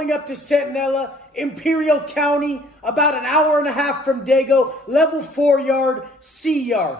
Up to Centinela, Imperial County, about an hour and a half from Dago, level 4 yard, C yard.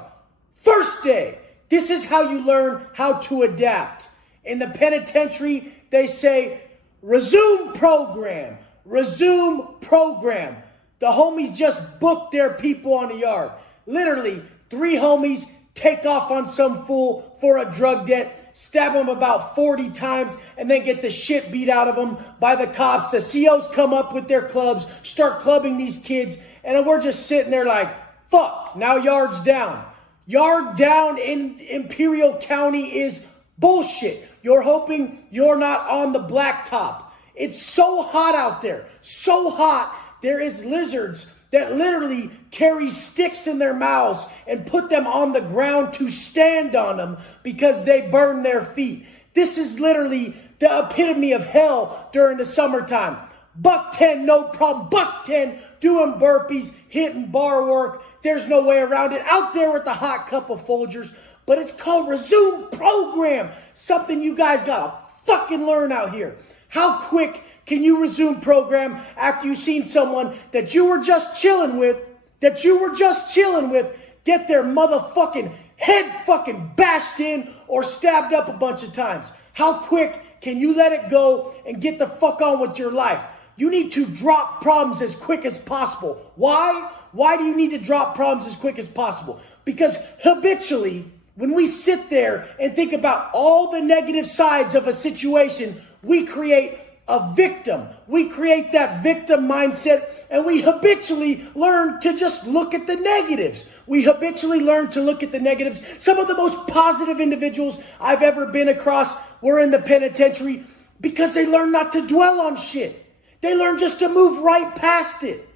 First day, this is how you learn how to adapt. In the penitentiary, they say, resume program, resume program. The homies just booked their people on the yard. Literally, 3 homies take off on some fool for a drug debt, stab him about 40 times, and then get the shit beat out of them by the cops. The COs come up with their clubs, start clubbing these kids, and we're just sitting there like, fuck, now yard's down. Yard down in Imperial County is bullshit. You're hoping you're not on the blacktop. It's so hot out there, so hot, there is lizards that literally carry sticks in their mouths and put them on the ground to stand on them because they burn their feet. This is literally the epitome of hell during the summertime. Buck 10, no problem. Buck 10, doing burpees, hitting bar work. There's no way around it. Out there with the hot cup of Folgers. But it's called resume program. Something you guys gotta fucking learn out here. How quick can you resume program after you've seen someone that you were just chilling with, get their motherfucking head fucking bashed in or stabbed up a bunch of times? How quick can you let it go and get the fuck on with your life? You need to drop problems as quick as possible. Why? Why do you need to drop problems as quick as possible? Because habitually, when we sit there and think about all the negative sides of a situation, we create a victim. We create that victim mindset, and we habitually learn to just look at the negatives. Some of the most positive individuals I've ever been across were in the penitentiary because they learned not to dwell on shit. They learned just to move right past it.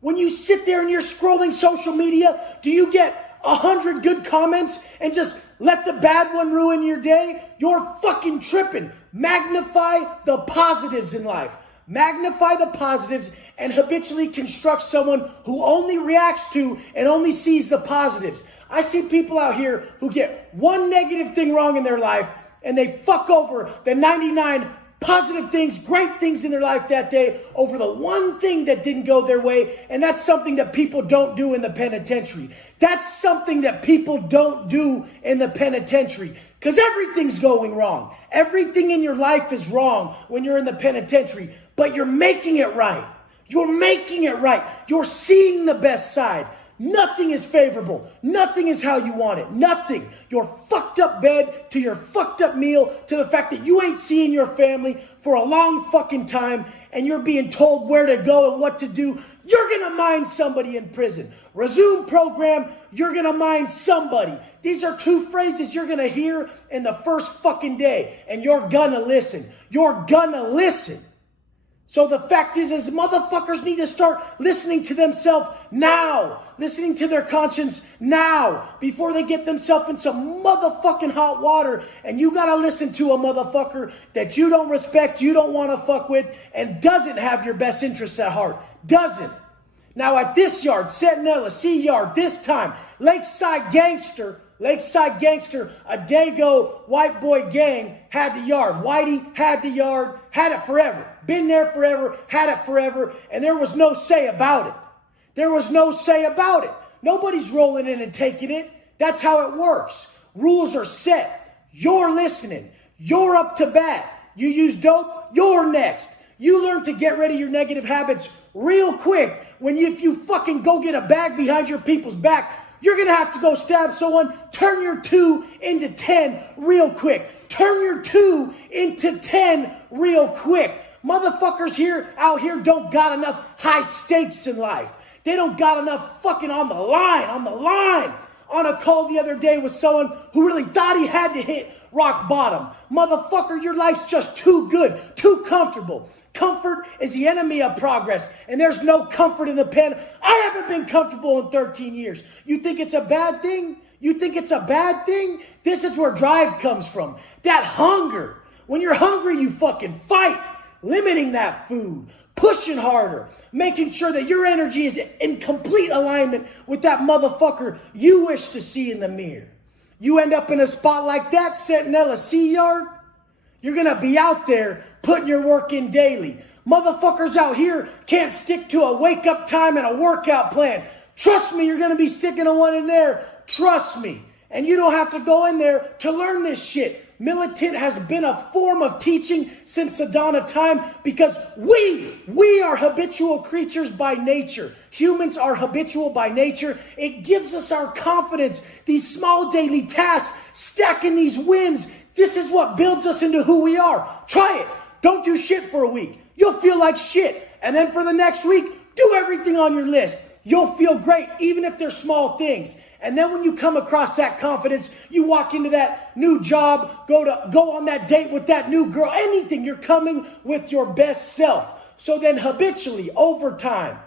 When you sit there and you're scrolling social media, do you get 100 good comments and just let the bad one ruin your day? You're fucking tripping. Magnify the positives in life. Magnify the positives and habitually construct someone who only reacts to and only sees the positives. I see people out here who get one negative thing wrong in their life and they fuck over the 99 positive things, great things in their life that day over the one thing that didn't go their way. And that's something that people don't do in the penitentiary. That's something that people don't do in the penitentiary because everything's going wrong. Everything in your life is wrong when you're in the penitentiary, but you're making it right. You're making it right. You're seeing the best side. Nothing is favorable. Nothing is how you want it. Nothing. Your fucked up bed to your fucked up meal to the fact that you ain't seeing your family for a long fucking time and you're being told where to go and what to do. You're going to mind somebody in prison. Resume program, you're going to mind somebody. These are 2 phrases you're going to hear in the first fucking day and you're going to listen. You're going to listen. So the fact is motherfuckers need to start listening to themselves now. Listening to their conscience now. Before they get themselves in some motherfucking hot water. And you gotta listen to a motherfucker that you don't respect, you don't want to fuck with, and doesn't have your best interests at heart. Doesn't. Now at this yard, Centinela, C yard, this time, Lakeside Gangster, a Dago white boy gang had the yard. Whitey had the yard, had it forever. Been there forever, had it forever, and there was no say about it. Nobody's rolling in and taking it. That's how it works. Rules are set. You're listening. You're up to bat. You use dope, you're next. You learn to get rid of your negative habits real quick. If you fucking go get a bag behind your people's back, you're going to have to go stab someone. Turn your 2 into 10 real quick. Motherfuckers out here don't got enough high stakes in life. They don't got enough fucking on the line. On a call the other day with someone who really thought he had to hit rock bottom. Motherfucker, your life's just too good, too comfortable. Comfort is the enemy of progress, and there's no comfort in the pen. I haven't been comfortable in 13 years. You think it's a bad thing? This is where drive comes from. That hunger. When you're hungry, you fucking fight. Limiting that food. Pushing harder. Making sure that your energy is in complete alignment with that motherfucker you wish to see in the mirror. You end up in a spot like that, Centinela C yard, you're going to be out there putting your work in daily. Motherfuckers out here can't stick to a wake up time and a workout plan. Trust me, you're going to be sticking to one in there. Trust me. And you don't have to go in there to learn this shit. Militant has been a form of teaching since the dawn of time because we are habitual creatures by nature. Humans are habitual by nature. It gives us our confidence. These small daily tasks, stacking these wins, this is what builds us into who we are. Try it. Don't do shit for a week. You'll feel like shit. And then for the next week, do everything on your list. You'll feel great, even if they're small things. And then when you come across that confidence, you walk into that new job, go on that date with that new girl, anything, you're coming with your best self. So then habitually, over time,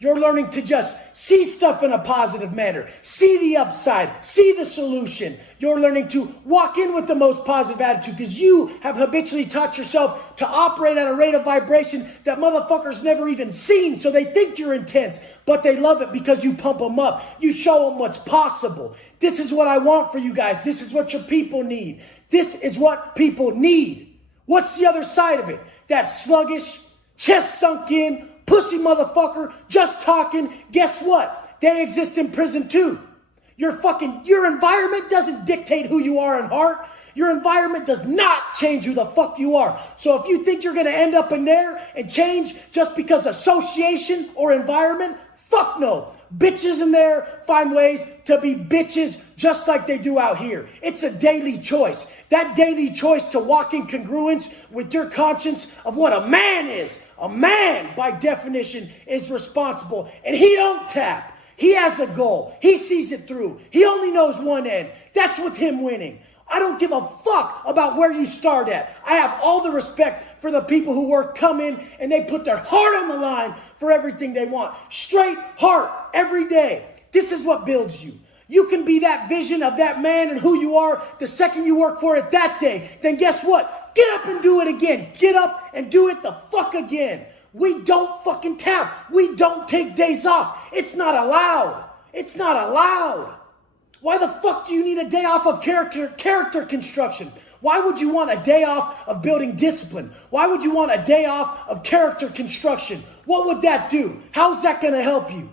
you're learning to just see stuff in a positive manner, see the upside, see the solution. You're learning to walk in with the most positive attitude because you have habitually taught yourself to operate at a rate of vibration that motherfuckers never even seen. So they think you're intense, but they love it because you pump them up. You show them what's possible. This is what I want for you guys. This is what your people need. This is what people need. What's the other side of it? That sluggish, chest sunk in, pussy motherfucker, just talking. Guess what? They exist in prison too. Your environment doesn't dictate who you are in heart. Your environment does not change who the fuck you are. So if you think you're going to end up in there and change just because association or environment, fuck no. Bitches in there find ways to be bitches just like they do out here. It's a daily choice. That daily choice to walk in congruence with your conscience of what a man is. A man, by definition, is responsible. And he don't tap. He has a goal. He sees it through. He only knows one end. That's with him winning. I don't give a fuck about where you start at. I have all the respect for the people who come in and they put their heart on the line for everything they want. Straight heart every day. This is what builds you. You can be that vision of that man and who you are the second you work for it that day. Then guess what? Get up and do it again. Get up and do it the fuck again. We don't fucking tap. We don't take days off. It's not allowed. It's not allowed. Why the fuck do you need a day off of character construction? Why would you want a day off of building discipline? Why would you want a day off of character construction? What would that do? How's that going to help you?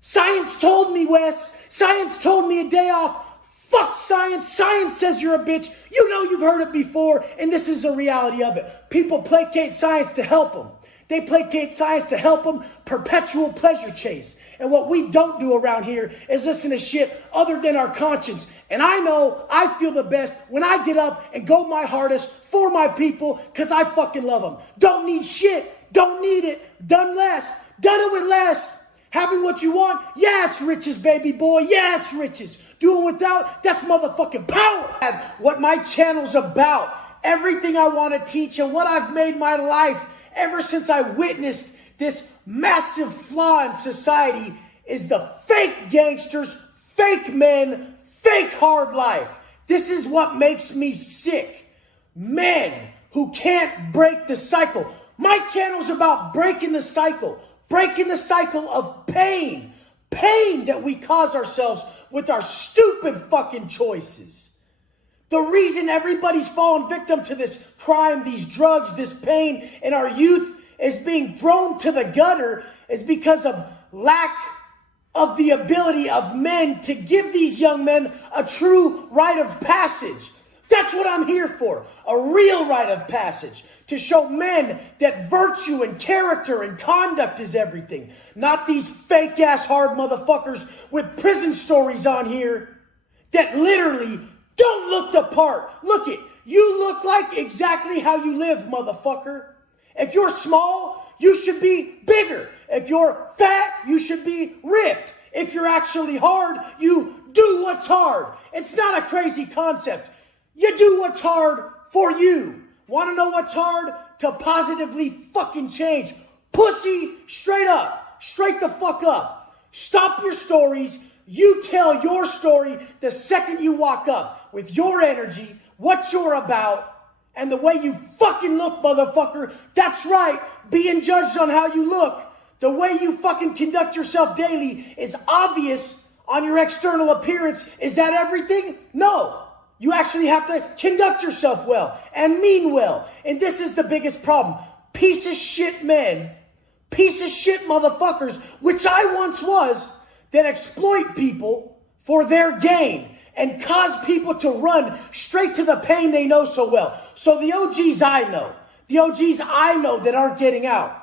Science told me, Wes. Science told me a day off. Fuck science. Science says you're a bitch. You know you've heard it before, and this is the reality of it. People placate science to help them. They placate science to help them perpetual pleasure chase. And what we don't do around here is listen to shit other than our conscience. And I know I feel the best when I get up and go my hardest for my people because I fucking love them. Don't need shit. Don't need it. Done less. Done it with less. Having what you want, yeah, it's riches, baby boy. Yeah, it's riches. Doing without, that's motherfucking power. What my channel's about, everything I want to teach and what I've made my life ever since I witnessed this massive flaw in society is the fake gangsters, fake men, fake hard life. This is what makes me sick. Men who can't break the cycle. My channel's about breaking the cycle of pain. Pain that we cause ourselves with our stupid fucking choices. The reason everybody's fallen victim to this crime, these drugs, this pain, and our youth is being thrown to the gutter is because of lack of the ability of men to give these young men a true rite of passage. That's what I'm here for. A real rite of passage. To show men that virtue and character and conduct is everything. Not these fake ass hard motherfuckers with prison stories on here that literally don't look the part. Look it. You look like exactly how you live, motherfucker. If you're small, you should be bigger. If you're fat, you should be ripped. If you're actually hard, you do what's hard. It's not a crazy concept. You do what's hard for you. Want to know what's hard? To positively fucking change. Pussy, straight up. Straight the fuck up. Stop your stories. You tell your story the second you walk up with your energy, what you're about, and the way you fucking look, motherfucker. That's right. Being judged on how you look. The way you fucking conduct yourself daily is obvious on your external appearance. Is that everything? No. You actually have to conduct yourself well and mean well. And this is the biggest problem. piece of shit men, piece of shit motherfuckers, which I once was, that exploit people for their gain and cause people to run straight to the pain they know so well. So the OGs I know that aren't getting out,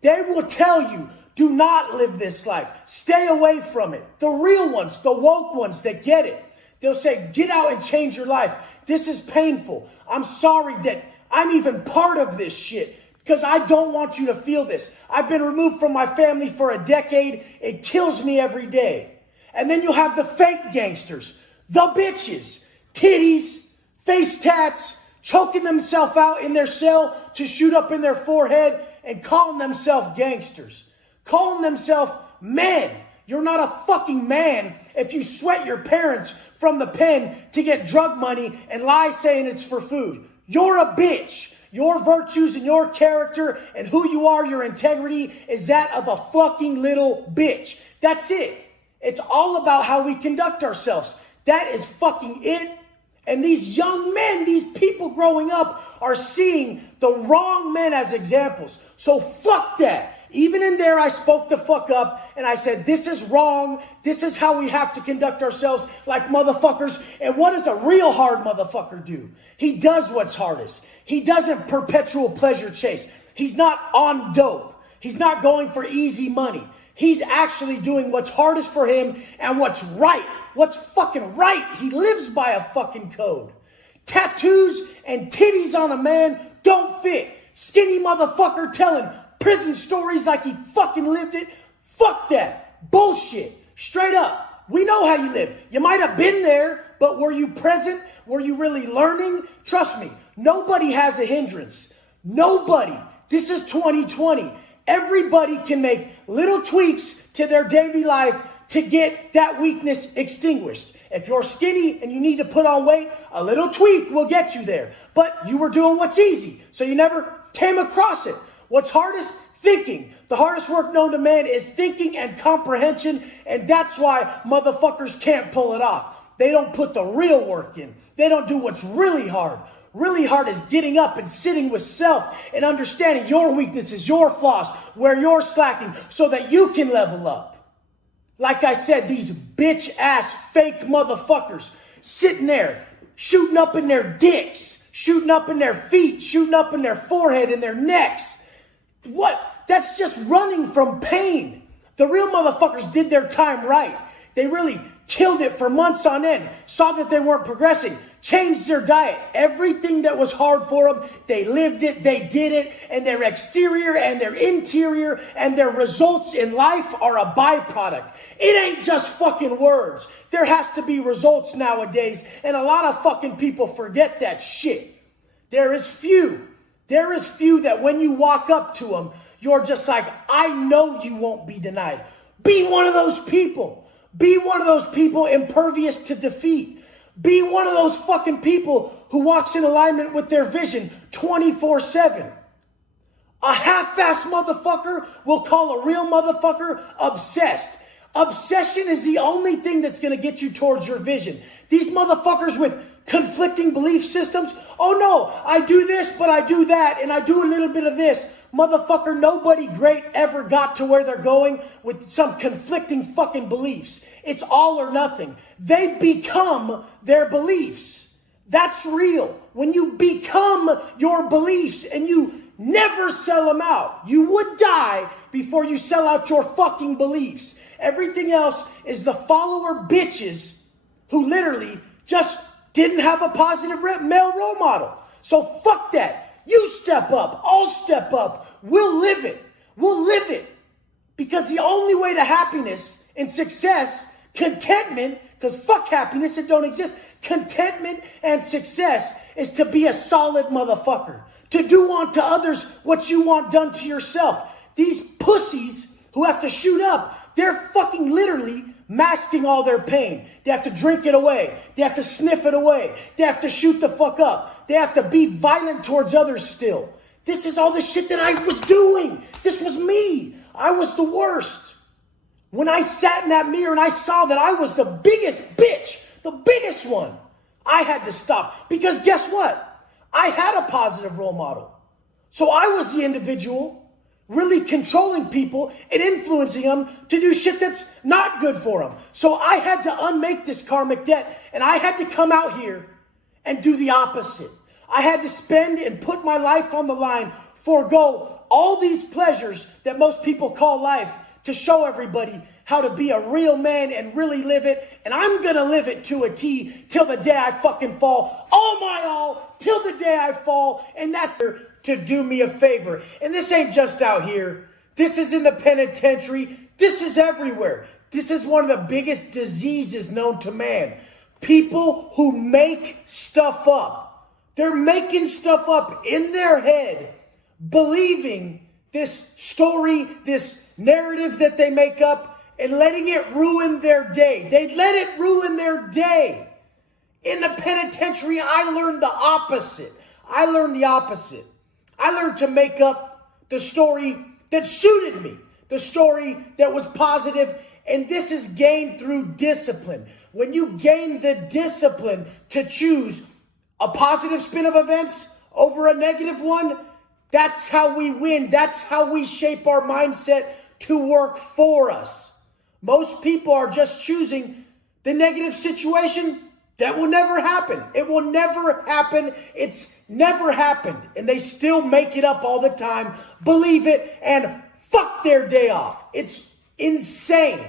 they will tell you, do not live this life. Stay away from it. The real ones, the woke ones that get it, they'll say, get out and change your life. This is painful. I'm sorry that I'm even part of this shit because I don't want you to feel this. I've been removed from my family for a decade. It kills me every day. And then you'll have the fake gangsters, the bitches, titties, face tats, choking themselves out in their cell to shoot up in their forehead and calling themselves gangsters, calling themselves men. You're not a fucking man if you sweat your parents from the pen to get drug money and lie saying it's for food. You're a bitch. Your virtues and your character and who you are, your integrity, is that of a fucking little bitch. That's it. It's all about how we conduct ourselves. That is fucking it. And these young men, these people growing up are seeing the wrong men as examples. So fuck that. Even in there, I spoke the fuck up and I said, this is wrong. This is how we have to conduct ourselves like motherfuckers. And what does a real hard motherfucker do? He does what's hardest. He doesn't perpetual pleasure chase. He's not on dope. He's not going for easy money. He's actually doing what's hardest for him and what's right. What's fucking right. He lives by a fucking code. Tattoos and titties on a man don't fit. Skinny motherfucker telling prison stories like he fucking lived it. Fuck that. Bullshit. Straight up. We know how you live. You might have been there, but were you present? Were you really learning? Trust me, nobody has a hindrance. Nobody. This is 2020. Everybody can make little tweaks to their daily life to get that weakness extinguished. If you're skinny and you need to put on weight, a little tweak will get you there. But you were doing what's easy, so you never came across it. What's hardest? Thinking. The hardest work known to man is thinking and comprehension, and that's why motherfuckers can't pull it off. They don't put the real work in. They don't do what's really hard. Really hard is getting up and sitting with self and understanding your weaknesses, your flaws, where you're slacking so that you can level up. Like I said, these bitch ass fake motherfuckers sitting there, shooting up in their dicks, shooting up in their feet, shooting up in their forehead and their necks. What? That's just running from pain. The real motherfuckers did their time right. They really killed it for months on end, saw that they weren't progressing, changed their diet. Everything that was hard for them, they lived it, they did it, and their exterior and their interior and their results in life are a byproduct. It ain't just fucking words. There has to be results nowadays, and a lot of fucking people forget that shit. There is few that when you walk up to them, you're just like, I know you won't be denied. Be one of those people. Be one of those people impervious to defeat. Be one of those fucking people who walks in alignment with their vision 24/7. A half-assed motherfucker will call a real motherfucker obsessed. Obsession is the only thing that's going to get you towards your vision. These motherfuckers with conflicting belief systems. Oh no, I do this, but I do that, and I do a little bit of this. Motherfucker, nobody great ever got to where they're going with some conflicting fucking beliefs. It's all or nothing. They become their beliefs. That's real. When you become your beliefs and you never sell them out, you would die before you sell out your fucking beliefs. Everything else is the follower bitches who literally just didn't have a positive male role model. So fuck that. You step up. I'll step up. We'll live it. We'll live it. Because the only way to happiness and success, contentment, because fuck happiness, it don't exist. Contentment and success is to be a solid motherfucker. To do unto others what you want done to yourself. These pussies who have to shoot up, they're fucking literally masking all their pain. They have to drink it away. They have to sniff it away. They have to shoot the fuck up. They have to be violent towards others still. This is all the shit that I was doing. This was me. I was the worst. When I sat in that mirror and I saw that I was the biggest bitch, the biggest one, I had to stop. Because guess what? I had a positive role model. So I was the individual really controlling people and influencing them to do shit that's not good for them. So I had to unmake this karmic debt, and I had to come out here and do the opposite. I had to spend and put my life on the line, forego all these pleasures that most people call life, to show everybody how to be a real man and really live it. And I'm going to live it to a T till the day I fucking fall. All my all till the day I fall. And that's to do me a favor. And this ain't just out here. This is in the penitentiary. This is everywhere. This is one of the biggest diseases known to man. People who make stuff up. They're making stuff up in their head, believing this story, this narrative that they make up, and letting it ruin their day. They let it ruin their day. In the penitentiary, I learned the opposite. I learned to make up the story that suited me, the story that was positive, and this is gained through discipline. When you gain the discipline to choose a positive spin of events over a negative one, that's how we win. That's how we shape our mindset to work for us. Most people are just choosing the negative situation. That will never happen. It will never happen. It's never happened. And they still make it up all the time, believe it, and fuck their day off. It's insane.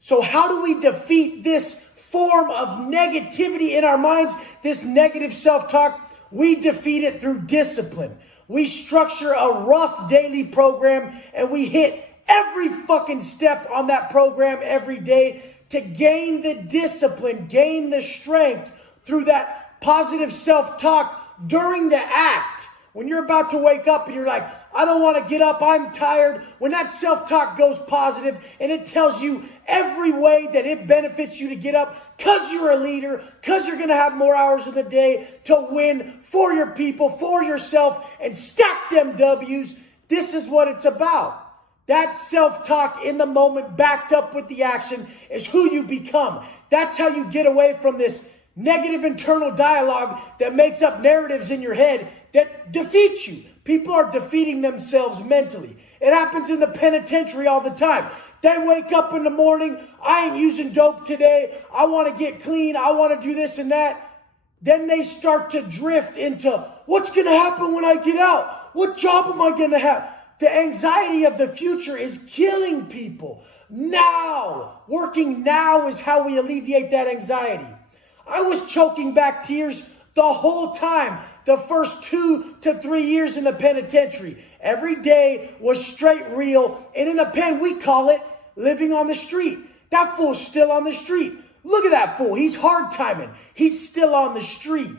So how do we defeat this form of negativity in our minds, this negative self-talk? We defeat it through discipline. We structure a rough daily program, and we hit every fucking step on that program every day to gain the discipline, gain the strength through that positive self-talk during the act. When you're about to wake up and you're like, I don't want to get up, I'm tired. When that self-talk goes positive and it tells you every way that it benefits you to get up because you're a leader, because you're going to have more hours in the day to win for your people, for yourself, and stack them W's. This is what it's about. That self-talk in the moment backed up with the action is who you become. That's how you get away from this negative internal dialogue that makes up narratives in your head that defeats you. People are defeating themselves mentally. It happens in the penitentiary all the time. They wake up in the morning, I ain't using dope today. I want to get clean. I want to do this and that. Then they start to drift into what's going to happen when I get out? What job am I going to have? The anxiety of the future is killing people. Now, working now is how we alleviate that anxiety. I was choking back tears the whole time, the first 2 to 3 years in the penitentiary. Every day was straight real. And in the pen, we call it living on the street. That fool's still on the street. Look at that fool. He's hard timing. He's still on the street.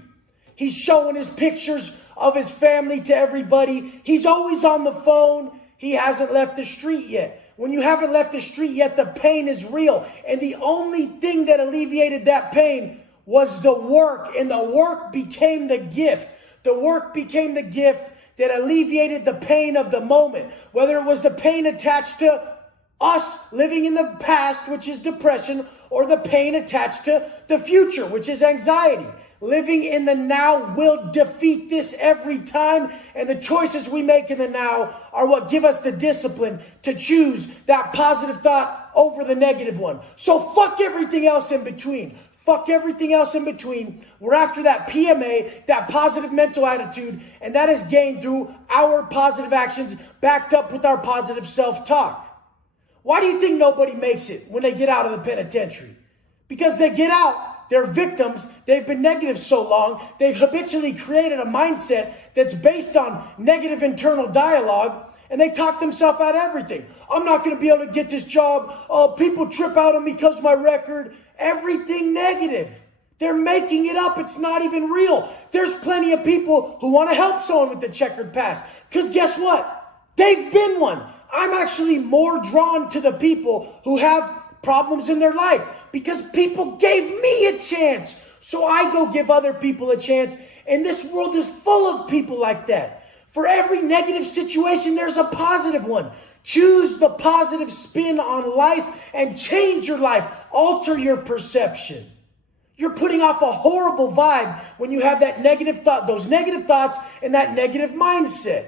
He's showing his pictures of his family to everybody. He's always on the phone. He hasn't left the street yet. When you haven't left the street yet, the pain is real. And the only thing that alleviated that pain was the work. And the work became the gift. The work became the gift that alleviated the pain of the moment. Whether it was the pain attached to us living in the past, which is depression, or the pain attached to the future, which is anxiety. Living in the now will defeat this every time, and the choices we make in the now are what give us the discipline to choose that positive thought over the negative one. So fuck everything else in between. Fuck everything else in between. We're after that PMA, that positive mental attitude, and that is gained through our positive actions backed up with our positive self-talk. Why do you think nobody makes it when they get out of the penitentiary? Because they get out. They're victims. They've been negative so long. They've habitually created a mindset that's based on negative internal dialogue, and they talk themselves out of everything. I'm not going to be able to get this job. Oh, people trip out on me because of my record. Everything negative. They're making it up. It's not even real. There's plenty of people who want to help someone with the checkered past. Because guess what? They've been one. I'm actually more drawn to the people who have problems in their life because people gave me a chance. So I go give other people a chance. And this world is full of people like that. For every negative situation, there's a positive one. Choose the positive spin on life and change your life. Alter your perception. You're putting off a horrible vibe when you have that negative thought, those negative thoughts and that negative mindset.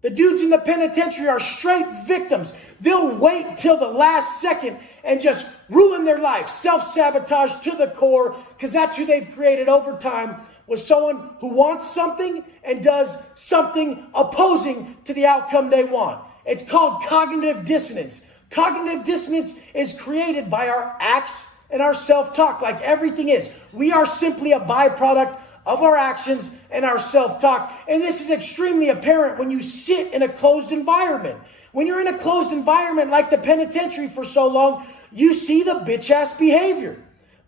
The dudes in the penitentiary are straight victims. They'll wait till the last second and just ruin their life. Self-sabotage to the core, because that's who they've created over time, with someone who wants something and does something opposing to the outcome they want. It's called cognitive dissonance. Cognitive dissonance is created by our acts and our self-talk, like everything is. We are simply a byproduct of our actions and our self-talk. And this is extremely apparent when you sit in a closed environment. When you're in a closed environment like the penitentiary for so long, you see the bitch-ass behavior.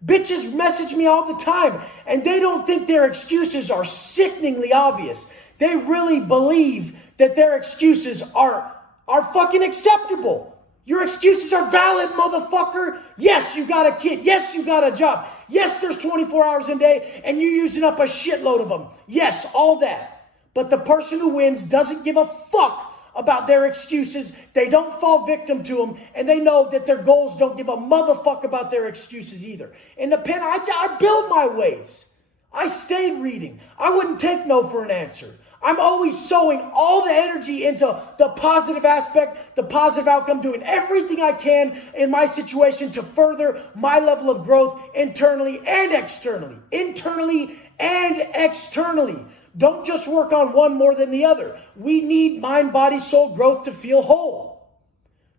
Bitches message me all the time, and they don't think their excuses are sickeningly obvious. They really believe that their excuses are fucking acceptable. Your excuses are valid, motherfucker. Yes, you got a kid. Yes, you got a job. Yes, there's 24 hours in a day and you're using up a shitload of them. Yes, all that. But the person who wins doesn't give a fuck about their excuses. They don't fall victim to them, and they know that their goals don't give a motherfucker about their excuses either. In the pen, I built my ways. I stayed reading. I wouldn't take no for an answer. I'm always sowing all the energy into the positive aspect, the positive outcome, doing everything I can in my situation to further my level of growth internally and externally. Internally and externally. Don't just work on one more than the other. We need mind, body, soul growth to feel whole.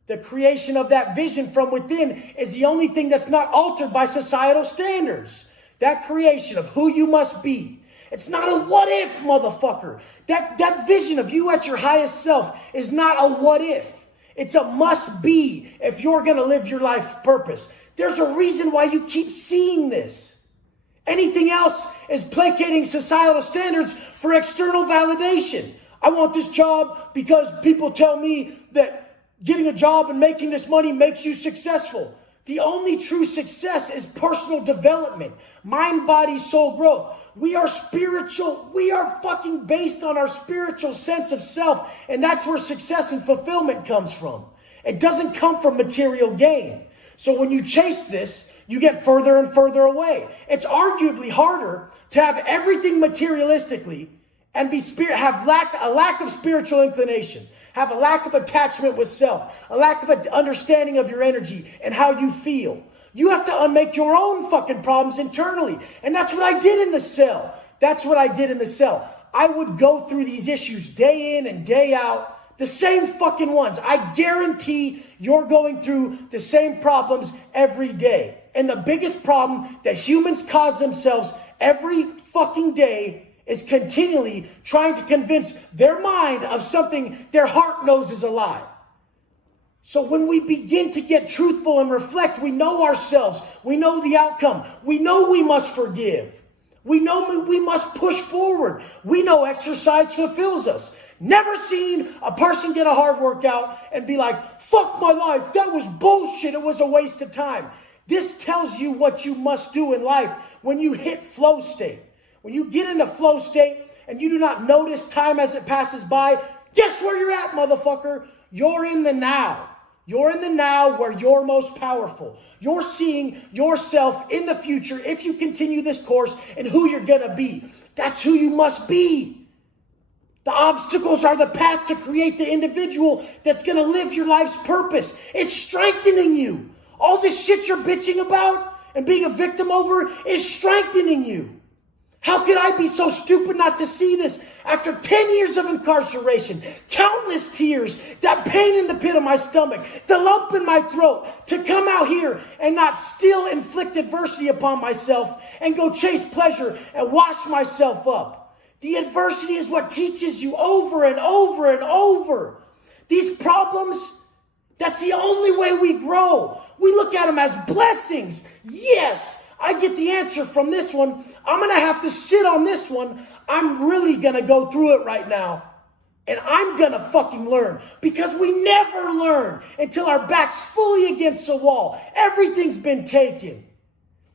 The creation of that vision from within is the only thing that's not altered by societal standards. That creation of who you must be. It's not a what if, motherfucker. That vision of you at your highest self is not a what if. It's a must be if you're going to live your life purpose. There's a reason why you keep seeing this. Anything else is placating societal standards for external validation. I want this job because people tell me that getting a job and making this money makes you successful. The only true success is personal development, mind, body, soul growth. We are spiritual. We are fucking based on our spiritual sense of self. And that's where success and fulfillment comes from. It doesn't come from material gain. So when you chase this, you get further and further away. It's arguably harder to have everything materialistically and have a lack of spiritual inclination, have a lack of attachment with self, a lack of an understanding of your energy and how you feel. You have to unmake your own fucking problems internally. And that's what I did in the cell. I would go through these issues day in and day out, the same fucking ones. I guarantee you're going through the same problems every day. And the biggest problem that humans cause themselves every fucking day is continually trying to convince their mind of something their heart knows is a lie. So when we begin to get truthful and reflect, we know ourselves. We know the outcome. We know we must forgive. We know we must push forward. We know exercise fulfills us. Never seen a person get a hard workout and be like, fuck my life. That was bullshit. It was a waste of time. This tells you what you must do in life when you hit flow state. When you get into flow state and you do not notice time as it passes by, guess where you're at, motherfucker? You're in the now. You're in the now where you're most powerful. You're seeing yourself in the future if you continue this course and who you're going to be. That's who you must be. The obstacles are the path to create the individual that's going to live your life's purpose. It's strengthening you. All this shit you're bitching about and being a victim over is strengthening you. How could I be so stupid not to see this after 10 years of incarceration, countless tears, that pain in the pit of my stomach, the lump in my throat, to come out here and not still inflict adversity upon myself and go chase pleasure and wash myself up? The adversity is what teaches you over and over and over. These problems, that's the only way we grow. We look at them as blessings. Yes, I get the answer from this one. I'm going to have to sit on this one. I'm really going to go through it right now. And I'm going to fucking learn. Because we never learn until our back's fully against the wall. Everything's been taken.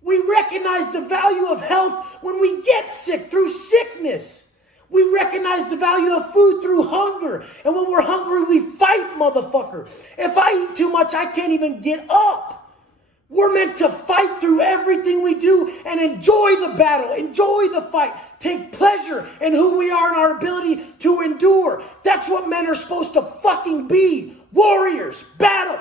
We recognize the value of health when we get sick through sickness. We recognize the value of food through hunger. And when we're hungry, we fight, motherfucker. If I eat too much, I can't even get up. We're meant to fight through everything we do and enjoy the battle, enjoy the fight, take pleasure in who we are and our ability to endure. That's what men are supposed to fucking be. Warriors, battle.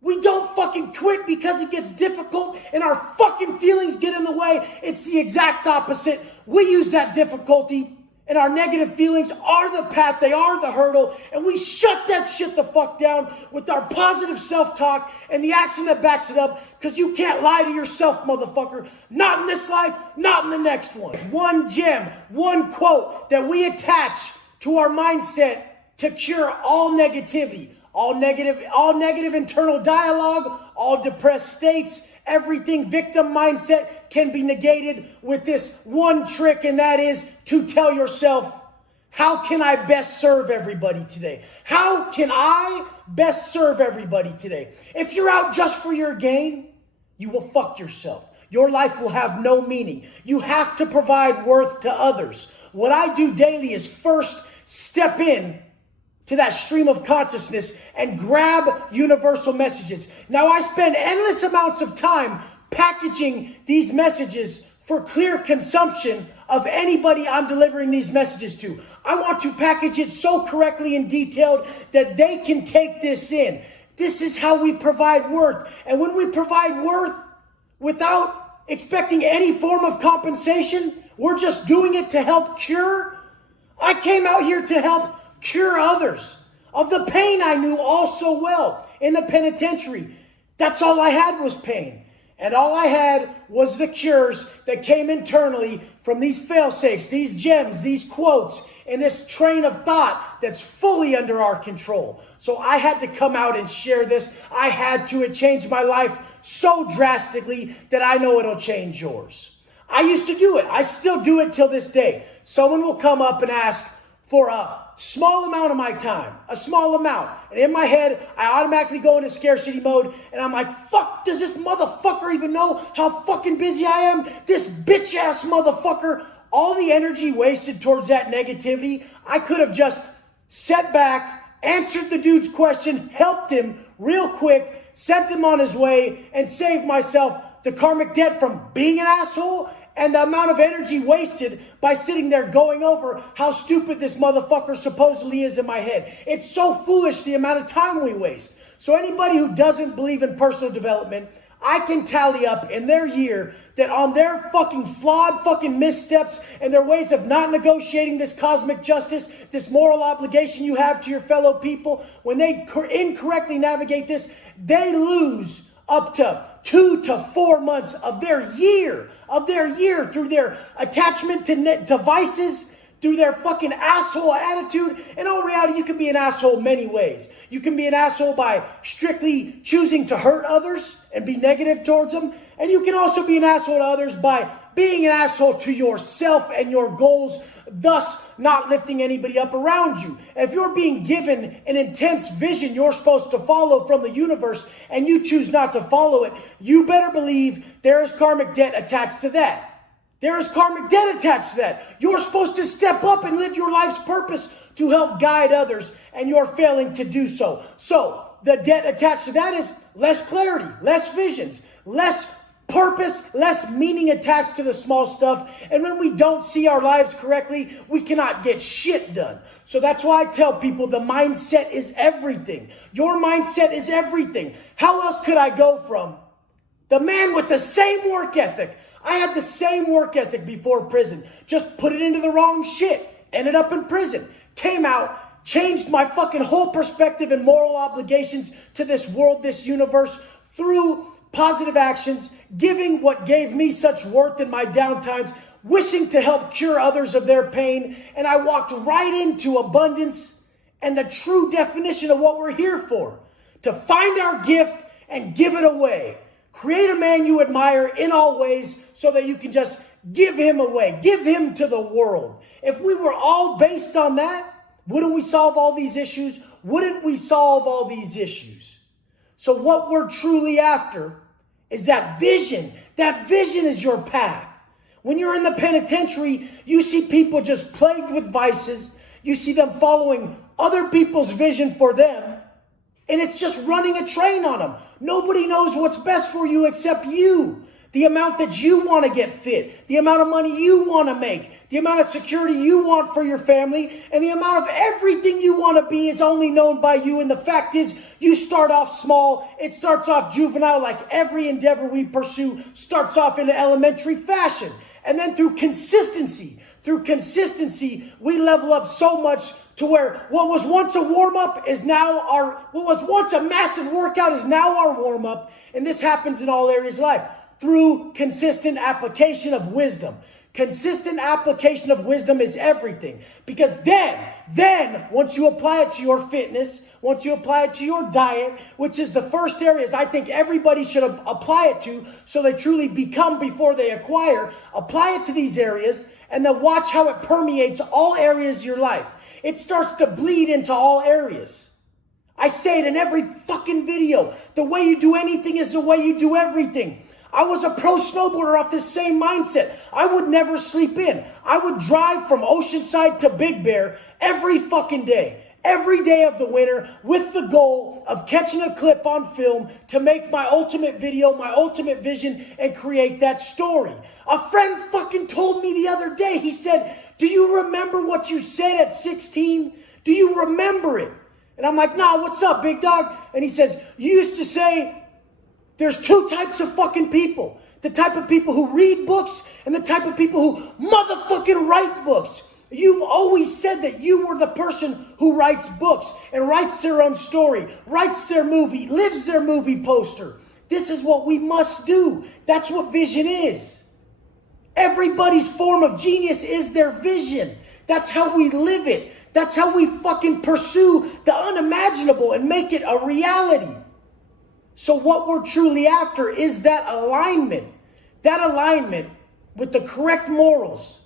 We don't fucking quit because it gets difficult and our fucking feelings get in the way. It's the exact opposite. We use that difficulty and our negative feelings are the path, they are the hurdle, and we shut that shit the fuck down with our positive self-talk and the action that backs it up, because you can't lie to yourself, motherfucker. Not in this life, not in the next one. One gem, one quote that we attach to our mindset to cure all negativity, all negative internal dialogue, all depressed states. Everything victim mindset can be negated with this one trick, and that is to tell yourself, how can I best serve everybody today? How can I best serve everybody today? If you're out just for your gain, you will fuck yourself. Your life will have no meaning. You have to provide worth to others. What I do daily is first step in to that stream of consciousness and grab universal messages. Now, I spend endless amounts of time packaging these messages for clear consumption of anybody I'm delivering these messages to. I want to package it so correctly and detailed that they can take this in. This is how we provide worth. And when we provide worth without expecting any form of compensation, we're just doing it to help cure. I came out here to help cure others of the pain I knew all so well in the penitentiary. That's all I had was pain. And all I had was the cures that came internally from these fail-safes, these gems, these quotes, and this train of thought that's fully under our control. So I had to come out and share this. I had to. It changed my life so drastically that I know it'll change yours. I used to do it. I still do it till this day. Someone will come up and ask for a small amount of my time, a small amount. And in my head, I automatically go into scarcity mode. And I'm like, fuck, does this motherfucker even know how fucking busy I am? This bitch ass motherfucker. All the energy wasted towards that negativity, I could have just sat back, answered the dude's question, helped him real quick, sent him on his way, and saved myself the karmic debt from being an asshole and the amount of energy wasted by sitting there going over how stupid this motherfucker supposedly is in my head. It's so foolish the amount of time we waste. So anybody who doesn't believe in personal development, I can tally up in their year that on their fucking flawed fucking missteps and their ways of not negotiating this cosmic justice, this moral obligation you have to your fellow people, when they incorrectly navigate this, they lose up to 2 to 4 months of their year through their attachment to devices, through their fucking asshole attitude. In all reality, you can be an asshole many ways. You can be an asshole by strictly choosing to hurt others and be negative towards them. And you can also be an asshole to others by being an asshole to yourself and your goals, thus not lifting anybody up around you. If you're being given an intense vision you're supposed to follow from the universe and you choose not to follow it, you better believe there is karmic debt attached to that. There is karmic debt attached to that. You're supposed to step up and live your life's purpose to help guide others, and you're failing to do so. So the debt attached to that is less clarity, less visions, less purpose, less meaning attached to the small stuff. And when we don't see our lives correctly, we cannot get shit done. So that's why I tell people the mindset is everything. Your mindset is everything. How else could I go from the man with the same work ethic? I had the same work ethic before prison. Just put it into the wrong shit. Ended up in prison. Came out, changed my fucking whole perspective and moral obligations to this world, this universe, through positive actions, giving what gave me such worth in my downtimes, wishing to help cure others of their pain. And I walked right into abundance and the true definition of what we're here for. To find our gift and give it away. Create a man you admire in all ways so that you can just give him away. Give him to the world. If we were all based on that, wouldn't we solve all these issues? Wouldn't we solve all these issues? So what we're truly after is that vision. That vision is your path. When you're in the penitentiary, you see people just plagued with vices. You see them following other people's vision for them. And it's just running a train on them. Nobody knows what's best for you except you. The amount that you want to get fit, the amount of money you want to make, the amount of security you want for your family, and the amount of everything you want to be is only known by you. And the fact is, you start off small. It starts off juvenile, like every endeavor we pursue starts off in an elementary fashion. And then through consistency, we level up so much to where what was once a warm-up is now what was once a massive workout is now our warm-up. And this happens in all areas of life through consistent application of wisdom. Consistent application of wisdom is everything. Because then, once you apply it to your fitness, once you apply it to your diet, which is the first areas I think everybody should apply it to so they truly become before they acquire, apply it to these areas and then watch how it permeates all areas of your life. It starts to bleed into all areas. I say it in every fucking video. The way you do anything is the way you do everything. I was a pro snowboarder off this same mindset. I would never sleep in. I would drive from Oceanside to Big Bear every fucking day. Every day of the winter with the goal of catching a clip on film to make my ultimate video, my ultimate vision, and create that story. A friend fucking told me the other day, he said, "Do you remember what you said at 16? Do you remember it?" And I'm like, "Nah, what's up, big dog?" And he says, "You used to say there's two types of fucking people. The type of people who read books and the type of people who motherfucking write books. You've always said that you were the person who writes books and writes their own story, writes their movie, lives their movie poster. This is what we must do. That's what vision is. Everybody's form of genius is their vision. That's how we live it. That's how we fucking pursue the unimaginable and make it a reality. So what we're truly after is that alignment with the correct morals.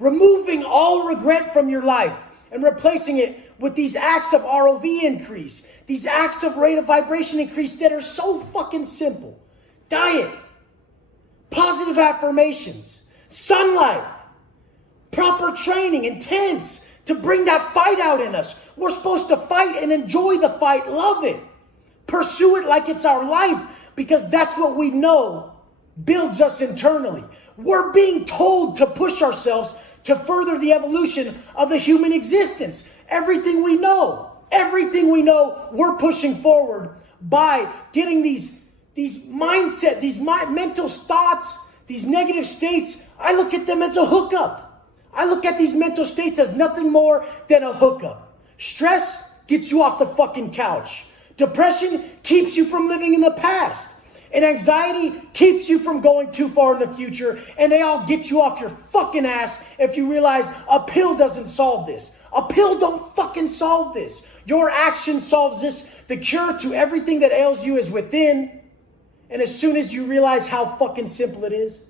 Removing all regret from your life and replacing it with these acts of ROV increase, these acts of rate of vibration increase that are so fucking simple. Diet, positive affirmations, sunlight, proper training, intense to bring that fight out in us. We're supposed to fight and enjoy the fight, love it. Pursue it like it's our life because that's what we know builds us internally. We're being told to push ourselves to further the evolution of the human existence. Everything we know, we're pushing forward by getting these mindset, these mental thoughts, these negative states. I look at them as a hookup. I look at these mental states as nothing more than a hookup. Stress gets you off the fucking couch. Depression keeps you from living in the past. And anxiety keeps you from going too far in the future. And they all get you off your fucking ass if you realize a pill doesn't solve this. A pill don't fucking solve this. Your action solves this. The cure to everything that ails you is within. And as soon as you realize how fucking simple it is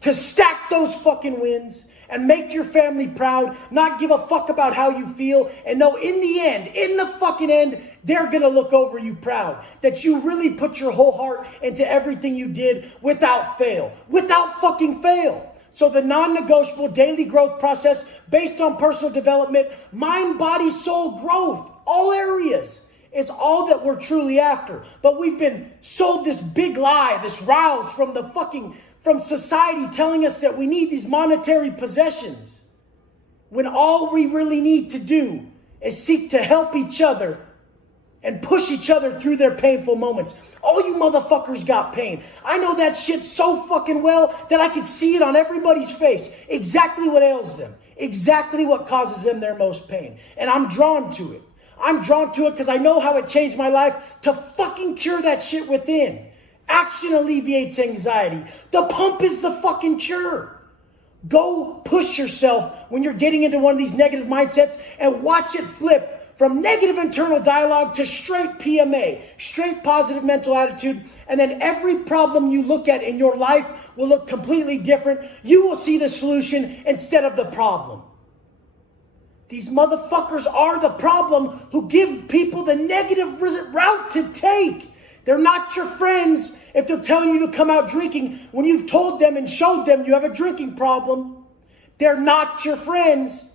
to stack those fucking wins and make your family proud, not give a fuck about how you feel, and know in the fucking end, they're gonna look over you proud. That you really put your whole heart into everything you did without fucking fail. So the non-negotiable daily growth process based on personal development, mind, body, soul growth, all areas, is all that we're truly after. But we've been sold this big lie, this rouse from society telling us that we need these monetary possessions, when all we really need to do is seek to help each other and push each other through their painful moments. All you motherfuckers got pain. I know that shit so fucking well that I can see it on everybody's face. Exactly what ails them. Exactly what causes them their most pain. And I'm drawn to it. I'm drawn to it because I know how it changed my life to fucking cure that shit within. Action alleviates anxiety. The pump is the fucking cure. Go push yourself when you're getting into one of these negative mindsets and watch it flip from negative internal dialogue to straight PMA, straight positive mental attitude. And then every problem you look at in your life will look completely different. You will see the solution instead of the problem. These motherfuckers are the problem who give people the negative route to take. They're not your friends if they're telling you to come out drinking when you've told them and showed them you have a drinking problem. They're not your friends.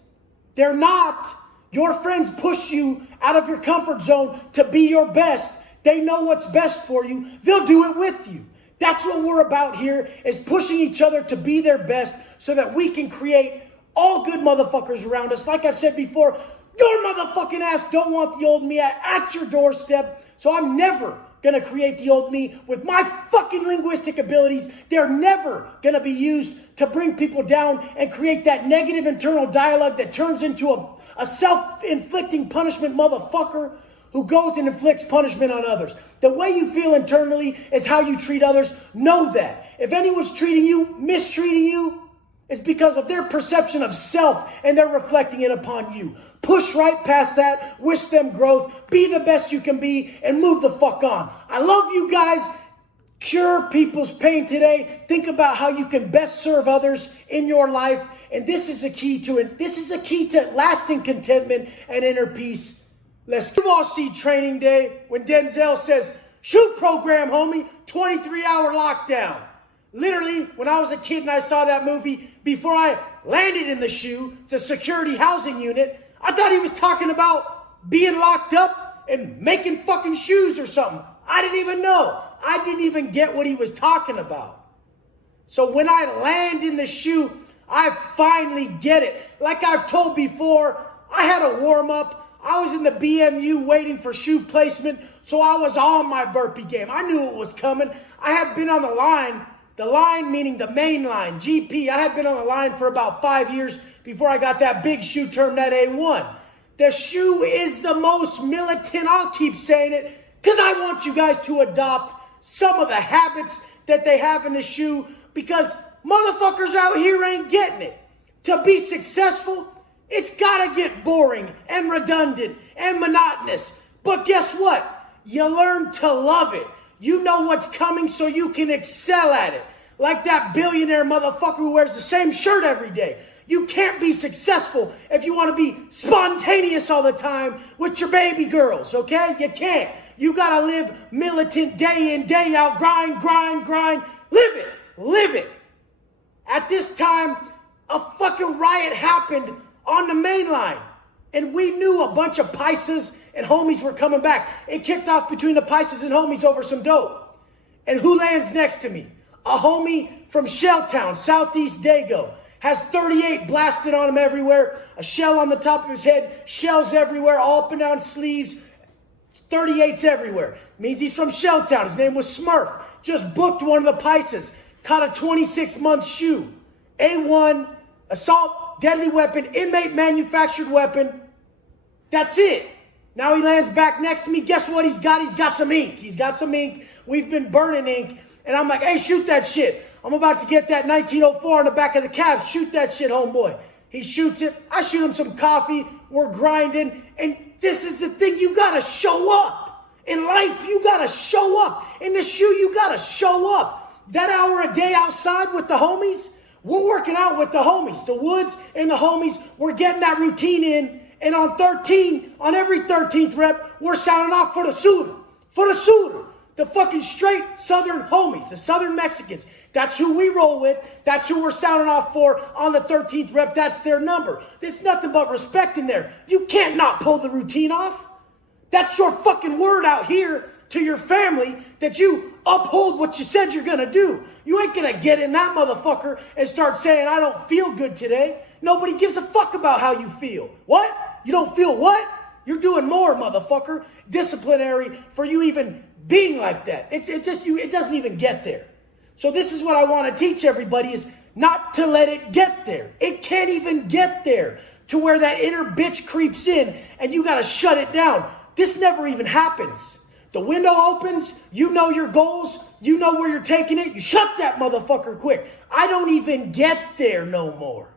They're not. Your friends push you out of your comfort zone to be your best. They know what's best for you. They'll do it with you. That's what we're about here, is pushing each other to be their best so that we can create all good motherfuckers around us. Like I've said before, your motherfucking ass don't want the old me at your doorstep. So I'm never going to create the old me with my fucking linguistic abilities. They're never going to be used to bring people down and create that negative internal dialogue that turns into a self-inflicting punishment motherfucker who goes and inflicts punishment on others. The way you feel internally is how you treat others. Know that. If anyone's treating you, mistreating you, it's because of their perception of self and they're reflecting it upon you. Push right past that, wish them growth, be the best you can be, and move the fuck on. I love you guys. Cure people's pain today. Think about how you can best serve others in your life. And this is a key to it. This is a key to lasting contentment and inner peace. Let's go. You all see Training Day when Denzel says, shoot program, homie, 23-hour lockdown. Literally, when I was a kid and I saw that movie, before I landed in the shoe, it's a security housing unit, I thought he was talking about being locked up and making fucking shoes or something. I didn't even know. I didn't even get what he was talking about. So when I land in the shoe, I finally get it. Like I've told before, I had a warm-up. I was in the BMU waiting for shoe placement, so I was on my burpee game. I knew it was coming. I had been on the line meaning the main line, GP. I had been on the line for about 5 years before I got that big shoe term, that A1. The shoe is the most militant. I'll keep saying it because I want you guys to adopt some of the habits that they have in the shoe, because motherfuckers out here ain't getting it. To be successful, it's got to get boring and redundant and monotonous. But guess what? You learn to love it. You know what's coming so you can excel at it. Like that billionaire motherfucker who wears the same shirt every day. You can't be successful if you want to be spontaneous all the time with your baby girls, okay? You can't. You got to live militant day in, day out. Grind, grind, grind. Live it. At this time, a fucking riot happened on the main line. And we knew a bunch of paisas and homies were coming back. It kicked off between the paisas and homies over some dope. And who lands next to me? A homie from Shelltown, Southeast Dago. Has 38 blasted on him everywhere. A shell on the top of his head. Shells everywhere, all up and down sleeves. 38s everywhere. Means he's from Shelltown. His name was Smurf. Just booked one of the paisas. Caught a 26-month shoe. A1, assault, deadly weapon, inmate manufactured weapon. That's it. Now he lands back next to me. Guess what he's got? He's got some ink. We've been burning ink. And I'm like, hey, shoot that shit. I'm about to get that 1904 on the back of the cabs. Shoot that shit, homeboy. He shoots it. I shoot him some coffee. We're grinding. And this is the thing. You got to show up. In life, you got to show up. In the shoe, you got to show up. That hour a day outside with the homies, we're working out with the homies. The Woods and the homies, we're getting that routine in. And on every 13th rep, we're sounding off for the Suda. The fucking straight Southern homies, the Southern Mexicans. That's who we roll with. That's who we're sounding off for on the 13th rep. That's their number. There's nothing but respect in there. You can't not pull the routine off. That's your fucking word out here to your family that you uphold what you said you're going to do. You ain't going to get in that motherfucker and start saying, I don't feel good today. Nobody gives a fuck about how you feel. What? You don't feel what? You're doing more, motherfucker. Disciplinary for you even being like that. It doesn't even get there. So this is what I want to teach everybody, is not to let it get there. It can't even get there to where that inner bitch creeps in and you got to shut it down. This never even happens. The window opens, you know your goals, you know where you're taking it, you shut that motherfucker quick. I don't even get there no more.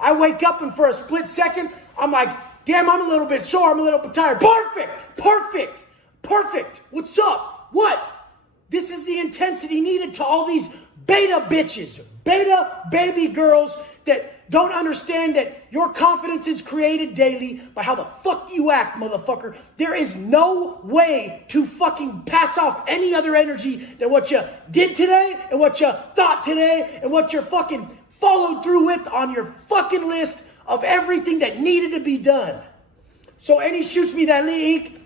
I wake up and for a split second, I'm like, damn, I'm a little bit sore, I'm a little bit tired. Perfect. What's up? What? This is the intensity needed to all these beta bitches, beta baby girls that don't understand that your confidence is created daily by how the fuck you act, motherfucker. There is no way to fucking pass off any other energy than what you did today and what you thought today and what you're fucking followed through with on your fucking list of everything that needed to be done. So, and he shoots me that link,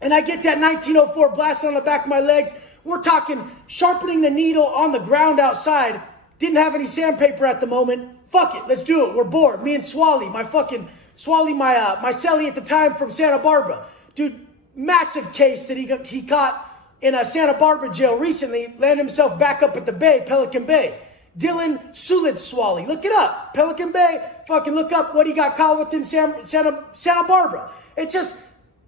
and I get that 1904 blast on the back of my legs. We're talking sharpening the needle on the ground outside. Didn't have any sandpaper at the moment. Fuck it, let's do it. We're bored. Me and Swally, my cellie at the time from Santa Barbara. Dude, massive case that he caught in a Santa Barbara jail recently. Landed himself back up at the Bay, Pelican Bay. Dylan Swally. Look it up. Pelican Bay. Fucking look up what he got caught with in Santa Barbara. It's just,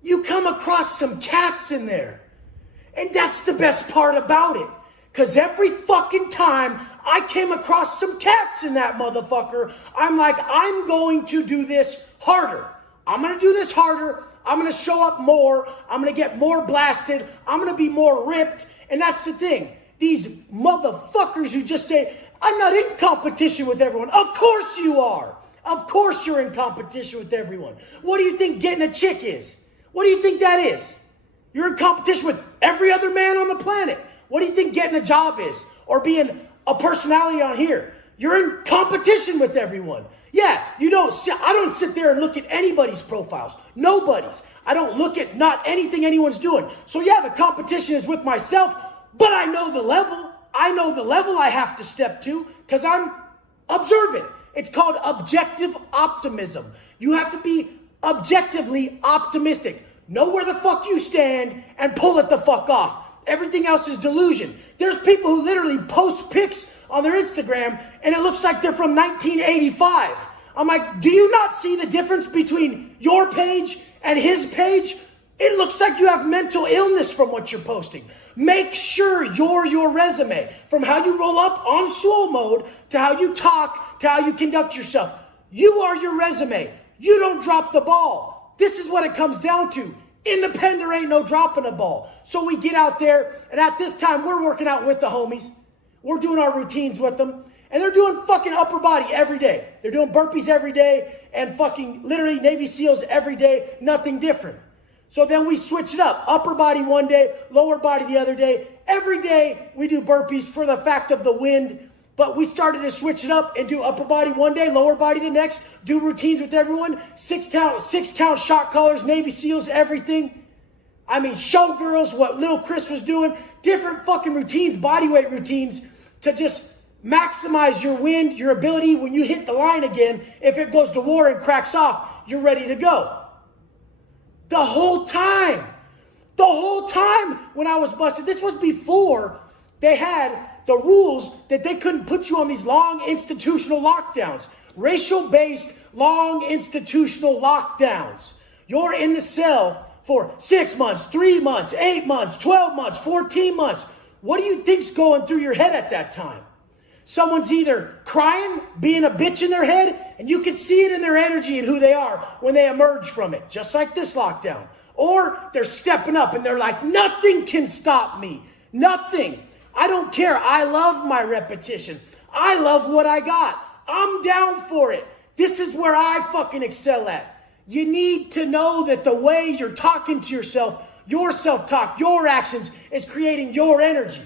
you come across some cats in there. And that's the best part about it. Because every fucking time I came across some cats in that motherfucker, I'm like, I'm going to do this harder. I'm going to do this harder. I'm going to show up more. I'm going to get more blasted. I'm going to be more ripped. And that's the thing. These motherfuckers who just say, I'm not in competition with everyone. Of course you are. Of course you're in competition with everyone. What do you think getting a chick is? What do you think that is? You're in competition with every other man on the planet. What do you think getting a job is? Or being a personality on here? You're in competition with everyone. Yeah, I don't sit there and look at anybody's profiles. Nobody's. I don't look at not anything anyone's doing. So yeah, the competition is with myself, but I know the level. I know the level I have to step to because I'm observant. It's called objective optimism. You have to be objectively optimistic. Know where the fuck you stand and pull it the fuck off. Everything else is delusion. There's people who literally post pics on their Instagram and it looks like they're from 1985. I'm like, do you not see the difference between your page and his page? It looks like you have mental illness from what you're posting. Make sure you're your resume. From how you roll up on swole mode to how you talk to how you conduct yourself. You are your resume. You don't drop the ball. This is what it comes down to. Independent ain't no dropping the ball. So we get out there, and at this time, we're working out with the homies. We're doing our routines with them. And they're doing fucking upper body every day. They're doing burpees every day and fucking literally Navy SEALs every day. Nothing different. So then we switch it up. Upper body one day, lower body the other day. Every day we do burpees for the fact of the wind. But we started to switch it up and do upper body one day, lower body the next. Do routines with everyone. Six count shot callers, Navy SEALs, everything. I mean, showgirls, what little Chris was doing. Different fucking routines, body weight routines to just maximize your wind, your ability when you hit the line again. If it goes to war and cracks off, you're ready to go. The whole time when I was busted, this was before they had the rules that they couldn't put you on these long institutional lockdowns. Racial-based long institutional lockdowns. You're in the cell for 6 months, 3 months, 8 months, 12 months, 14 months. What do you think's going through your head at that time? Someone's either crying, being a bitch in their head, and you can see it in their energy and who they are when they emerge from it, just like this lockdown. Or they're stepping up and they're like, nothing can stop me. Nothing. I don't care. I love my repetition. I love what I got. I'm down for it. This is where I fucking excel at. You need to know that the way you're talking to yourself, your self-talk, your actions is creating your energy.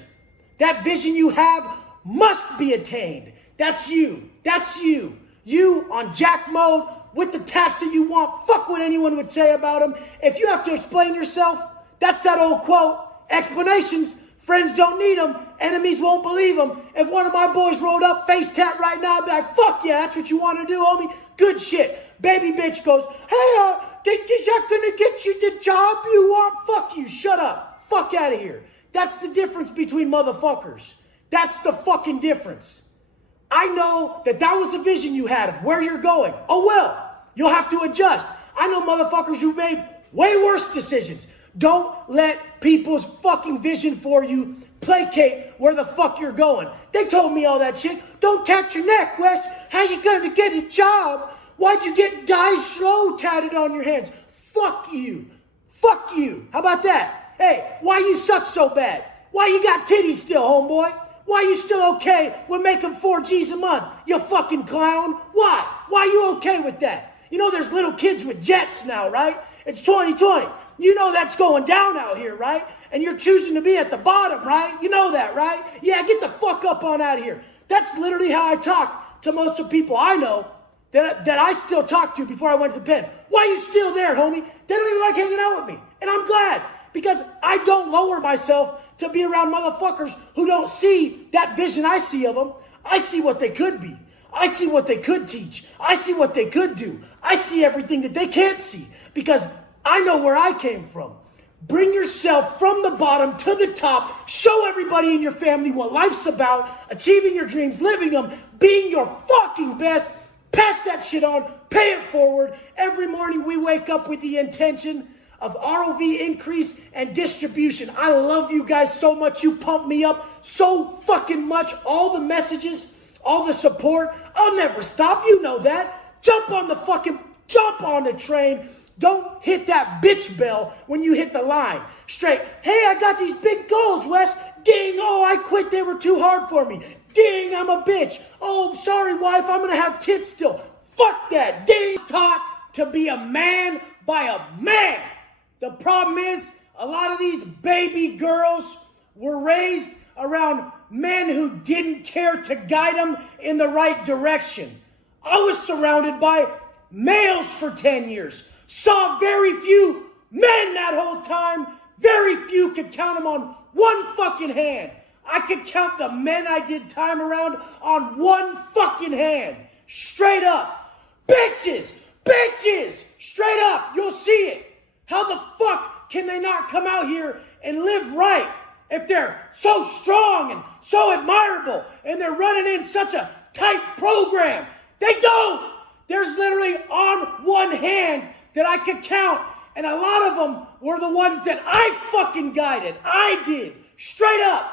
That vision you have must be attained. That's you. That's you. You on jack mode with the tats that you want. Fuck what anyone would say about them. If you have to explain yourself, that's that old quote. Explanations, friends don't need them. Enemies won't believe them. If one of my boys rolled up face tat right now, I'd be like, fuck yeah, that's what you want to do, homie. Good shit. Baby bitch goes, hey, is that going to get you the job you want? Fuck you. Shut up. Fuck out of here. That's the difference between motherfuckers. That's the fucking difference. I know that was the vision you had of where you're going. Oh, well, you'll have to adjust. I know motherfuckers who made way worse decisions. Don't let people's fucking vision for you placate where the fuck you're going. They told me all that shit. Don't tat your neck, Wes. How you going to get a job? Why'd you get die slow tatted on your hands? Fuck you. Fuck you. How about that? Hey, why you suck so bad? Why you got titties still, homeboy? Why you still okay with making 4 G's a month, you fucking clown? Why? Why you okay with that? You know there's little kids with jets now, right? It's 2020. You know that's going down out here, right? And you're choosing to be at the bottom, right? You know that, right? Yeah, get the fuck up on out of here. That's literally how I talk to most of the people I know that I still talk to before I went to the pen. Why you still there, homie? They don't even like hanging out with me. And I'm glad, because I don't lower myself to be around motherfuckers who don't see that vision I see of them. I see what they could be. I see what they could teach. I see what they could do. I see everything that they can't see, because I know where I came from. Bring yourself from the bottom to the top. Show everybody in your family what life's about. Achieving your dreams, living them, being your fucking best. Pass that shit on. Pay it forward. Every morning we wake up with the intention of ROV increase and distribution. I love you guys so much. You pump me up so fucking much. All the messages, all the support. I'll never stop. You know that. Jump on the train. Don't hit that bitch bell when you hit the line. Straight. Hey, I got these big goals, Wes. Ding. Oh, I quit. They were too hard for me. Ding. I'm a bitch. Oh, sorry, wife. I'm going to have tits still. Fuck that. Ding. Taught to be a man by a man. The problem is, a lot of these baby girls were raised around men who didn't care to guide them in the right direction. I was surrounded by males for 10 years. Saw very few men that whole time. Very few, could count them on one fucking hand. I could count the men I did time around on one fucking hand. Straight up. Bitches! Bitches! Straight up. You'll see it. How the fuck can they not come out here and live right if they're so strong and so admirable and they're running in such a tight program? They don't. There's literally on one hand that I could count, and a lot of them were the ones that I fucking guided. I did. Straight up.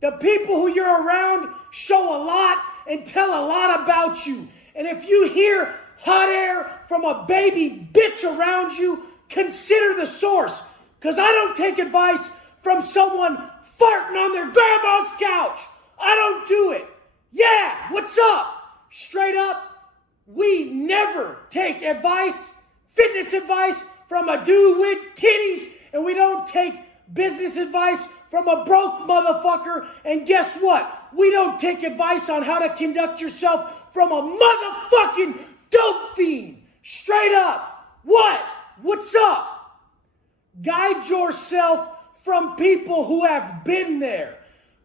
The people who you're around show a lot and tell a lot about you. And if you hear hot air from a baby bitch around you, consider the source. Because I don't take advice from someone farting on their grandma's couch. I don't do it. Yeah, what's up? Straight up, we never take advice, fitness advice, from a dude with titties, and we don't take business advice from a broke motherfucker. And guess what? We don't take advice on how to conduct yourself from a motherfucking dope fiend. Straight up. What? What's up? Guide yourself from people who have been there.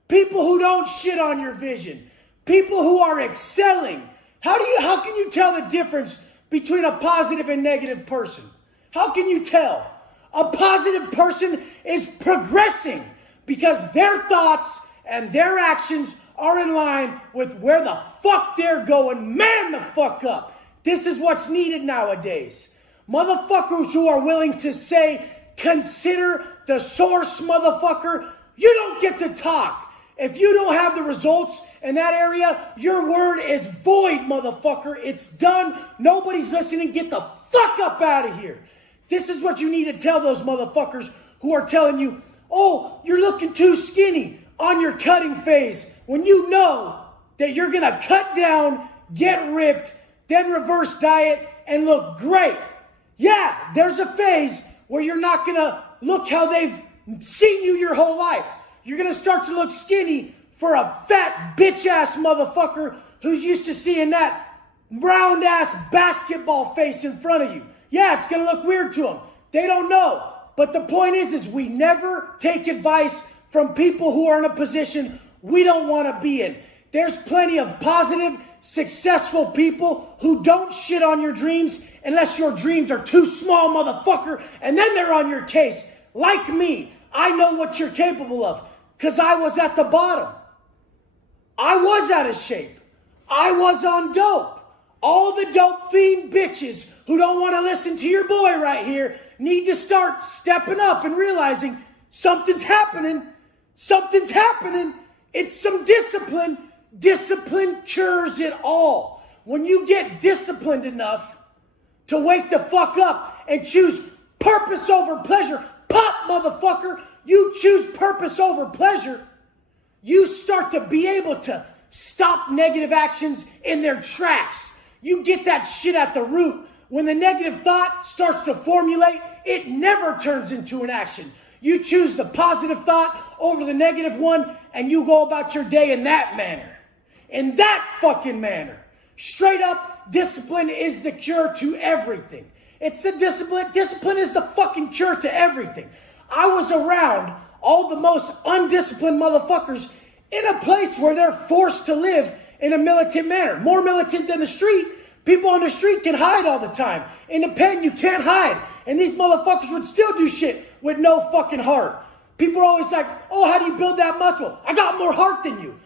People who don't shit on your vision. People who are excelling. How can you tell the difference between a positive and negative person? How can you tell? A positive person is progressing because their thoughts and their actions are in line with where the fuck they're going. Man the fuck up. This is what's needed nowadays. Motherfuckers who are willing to say, consider the source, motherfucker. You don't get to talk. If you don't have the results in that area, your word is void, motherfucker. It's done. Nobody's listening. Get the fuck up out of here. This is what you need to tell those motherfuckers who are telling you, oh, you're looking too skinny on your cutting phase, when you know that you're going to cut down, get ripped, then reverse diet and look great. Yeah, there's a phase where you're not going to look how they've seen you your whole life. You're going to start to look skinny for a fat bitch-ass motherfucker who's used to seeing that round-ass basketball face in front of you. Yeah, it's going to look weird to them. They don't know. But the point is we never take advice from people who are in a position we don't want to be in. There's plenty of positive, successful people who don't shit on your dreams unless your dreams are too small, motherfucker, and then they're on your case. Like me, I know what you're capable of because I was at the bottom. I was out of shape. I was on dope. All the dope fiend bitches who don't want to listen to your boy right here need to start stepping up and realizing something's happening. Something's happening. It's some discipline. Discipline cures it all. When you get disciplined enough to wake the fuck up and choose purpose over pleasure, pop, motherfucker, you choose purpose over pleasure, you start to be able to stop negative actions in their tracks. You get that shit at the root. When the negative thought starts to formulate, it never turns into an action. You choose the positive thought over the negative one, and you go about your day in that manner. In that fucking manner. Straight up, discipline is the cure to everything. It's the discipline. Discipline is the fucking cure to everything. I was around all the most undisciplined motherfuckers in a place where they're forced to live in a militant manner. More militant than the street. People on the street can hide all the time. In the pen, you can't hide. And these motherfuckers would still do shit with no fucking heart. People are always like, oh, how do you build that muscle? I got more heart than you.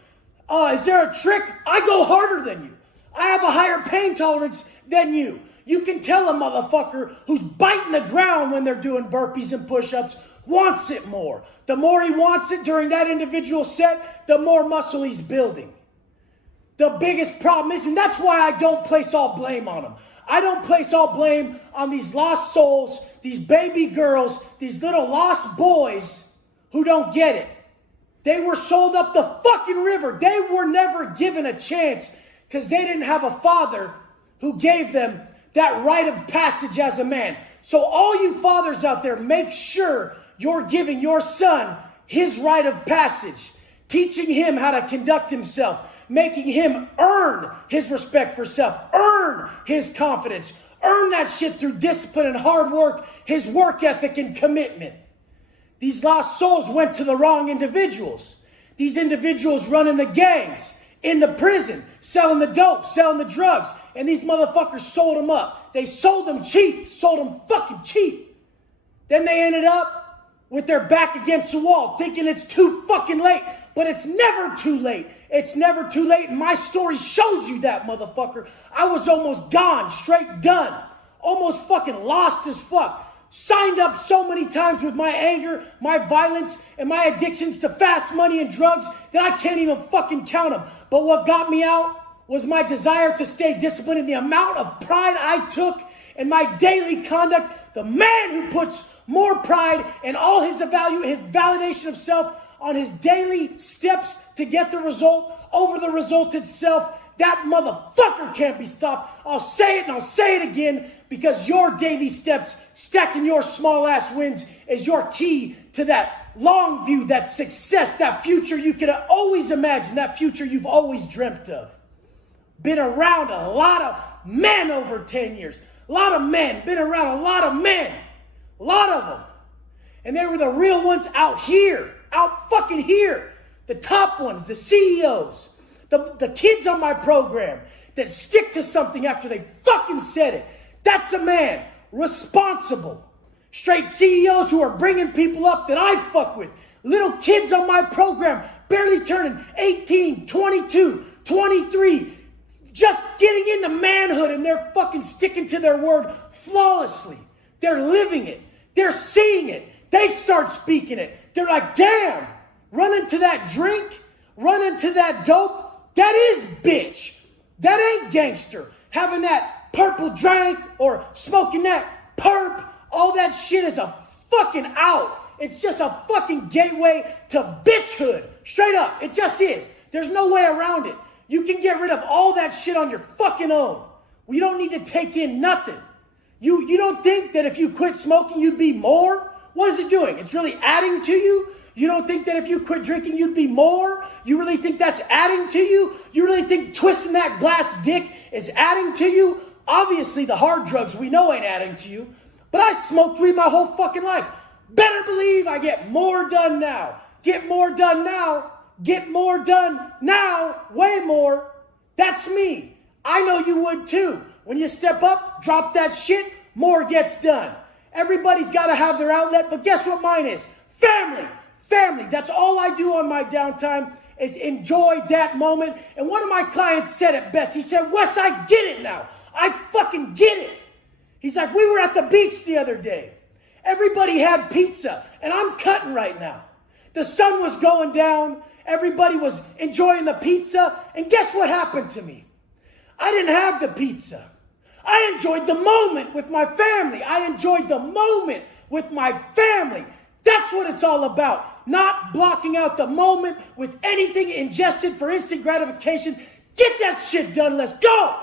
Is there a trick? I go harder than you. I have a higher pain tolerance than you. You can tell a motherfucker who's biting the ground when they're doing burpees and push-ups wants it more. The more he wants it during that individual set, the more muscle he's building. The biggest problem is, and that's why I don't place all blame on them. I don't place all blame on these lost souls, these baby girls, these little lost boys who don't get it. They were sold up the fucking river. They were never given a chance because they didn't have a father who gave them that rite of passage as a man. So all you fathers out there, make sure you're giving your son his rite of passage, teaching him how to conduct himself, making him earn his respect for self, earn his confidence, earn that shit through discipline and hard work, his work ethic and commitment. These lost souls went to the wrong individuals. These individuals running the gangs, in the prison, selling the dope, selling the drugs. And these motherfuckers sold them up. They sold them cheap, sold them fucking cheap. Then they ended up with their back against the wall, thinking it's too fucking late. But it's never too late. It's never too late. And my story shows you that, motherfucker. I was almost gone, straight done. Almost fucking lost as fuck. Signed up so many times with my anger, my violence, and my addictions to fast money and drugs that I can't even fucking count them. But what got me out was my desire to stay disciplined and the amount of pride I took in my daily conduct. The man who puts more pride in all his validation of self on his daily steps to get the result over the result itself, that motherfucker can't be stopped. I'll say it and I'll say it again, because your daily steps, stacking your small ass wins, is your key to that long view, that success, that future you can always imagine, that future you've always dreamt of. Been around a lot of men over 10 years. A lot of men. Been around a lot of men. A lot of them. And they were the real ones out here. Out fucking here. The top ones, the CEOs. The kids on my program that stick to something after they fucking said it. That's a man. Responsible. Straight CEOs who are bringing people up that I fuck with. Little kids on my program barely turning 18, 22, 23. Just getting into manhood, and they're fucking sticking to their word flawlessly. They're living it. They're seeing it. They start speaking it. They're like, damn, run into that drink, run into that dope. That is bitch. That ain't gangster. Having that purple drink or smoking that perp, all that shit is a fucking out. It's just a fucking gateway to bitchhood. Straight up. It just is. There's no way around it. You can get rid of all that shit on your fucking own. You don't need to take in nothing. You don't think that if you quit smoking, you'd be more? What is it doing? It's really adding to you? You don't think that if you quit drinking, you'd be more? You really think that's adding to you? You really think twisting that glass dick is adding to you? Obviously, the hard drugs we know ain't adding to you. But I smoked weed my whole fucking life. Better believe I get more done now. Get more done now. Get more done now. Way more. That's me. I know you would too. When you step up, drop that shit, more gets done. Everybody's got to have their outlet, but guess what mine is? Family. Family. That's all I do on my downtime, is enjoy that moment. And one of my clients said it best. He said, Wes, I get it now. I fucking get it. He's like, we were at the beach the other day. Everybody had pizza, and I'm cutting right now. The sun was going down. Everybody was enjoying the pizza. And guess what happened to me? I didn't have the pizza. I enjoyed the moment with my family. I enjoyed the moment with my family. That's what it's all about. Not blocking out the moment with anything ingested for instant gratification. Get that shit done. Let's go.